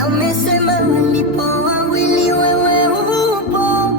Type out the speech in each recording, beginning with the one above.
na umesema walipo wawili wewe upo.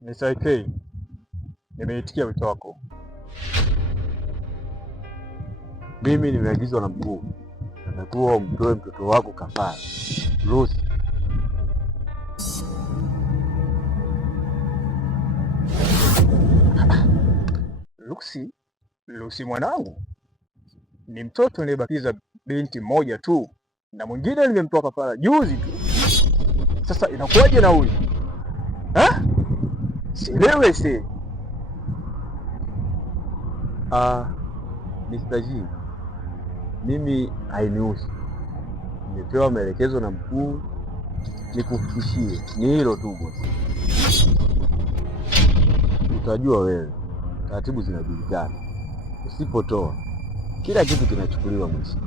Ni SK, nimeitikia wito wako. Mimi nimeagizwa na mkuu, natakiwa umtoe mtoto wako kafara, Lucy. Lucy mwanangu ni mtoto niliyebakiza binti mmoja tu, na mwingine nimemtoa kafara juzi tu. Sasa inakuwaje na huyu? Sielewe si. Mr. G, mimi hainihusu. Nimepewa maelekezo na mkuu nikufikishie. Ni hilo tu bosi. Utajua wewe, taratibu zinajulikana. Usipotoa kila kitu kinachukuliwa mwisho,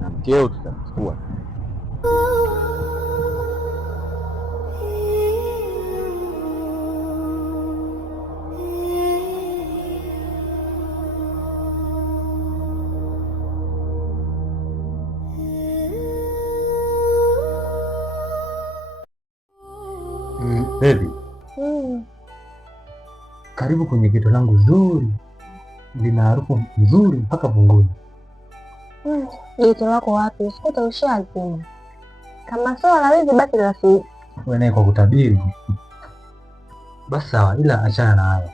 na mkeo tutamchukua. Baby. Karibu kwenye geto langu zuri, lina harufu nzuri mpaka vunguni. Geto lako wapi? Sikuta ushazima. Kama sawa na wewe basi rafiki. Wewe naye kwa kutabiri. Basi sawa, ila achana na hayo.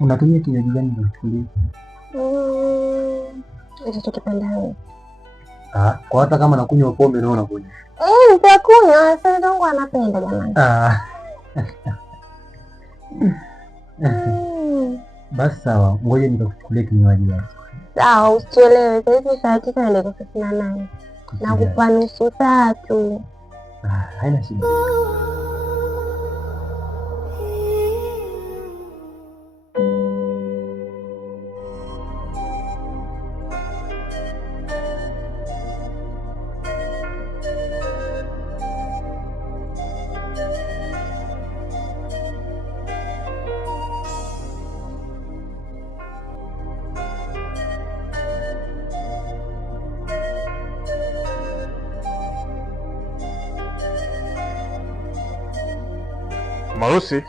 Unatumia kinywaji gani kuchukulia? Hicho kipenda wewe. Kwa hata kama nakunywa pombe na unakunywa. Nitakunywa, sasa wangu anapenda jamani. Basi sawa, ngoja nikakuchukulia kinywaji basi. Sawa, usichelewe. Sasa saa 9 ndio 38. Nakupa nusu saa tu. Haina shida. Marusi,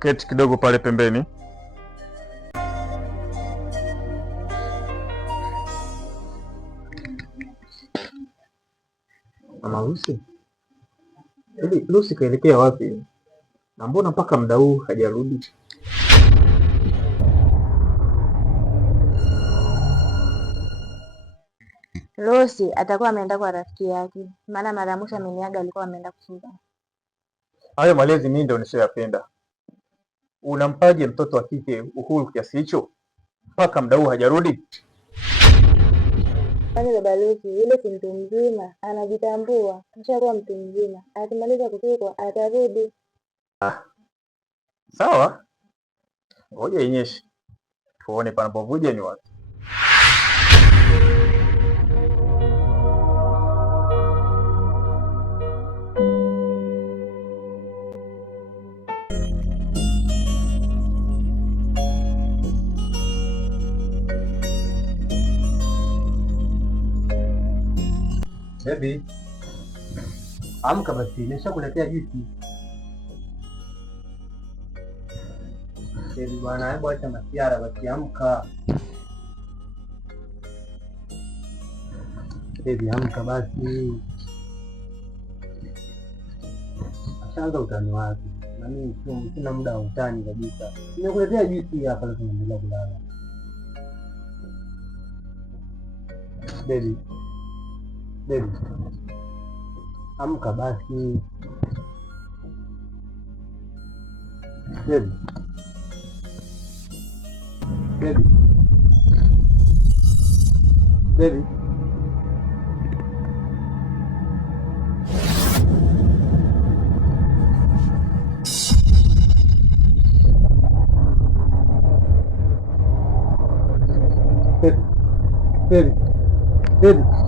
keti kidogo pale pembeni. Marusi, hivi Lucy kaelekea wapi? Na mbona mpaka muda huu hajarudi? Lucy atakuwa ameenda kwa rafiki yake, maana mara mwisho ameniaga alikuwa ameenda kucheza. Hayo malezi mimi ndio nishoyapenda. Unampaje mtoto wa kike uhuru kiasi hicho mpaka muda huu hajarudi? Yaani baba Lucy yule si mtu mzima, anajitambua, kashakuwa mtu mzima. Atamaliza kupikwa atarudi. Sawa, ngoja inyeshe tuone panapovuja ni wapi. Baby, amka basi, nimeshakuletea juisi. Baby bwana, hebu acha masiara basi, amka. Baby, amka basi. Ashaanza utani wake. Na mimi sina muda wa utani kabisa. Nimekuletea juisi hapa na tunaendelea kulala. Baby. Baby. Amka basi. Baby. Baby. Baby. Baby. Baby. Baby.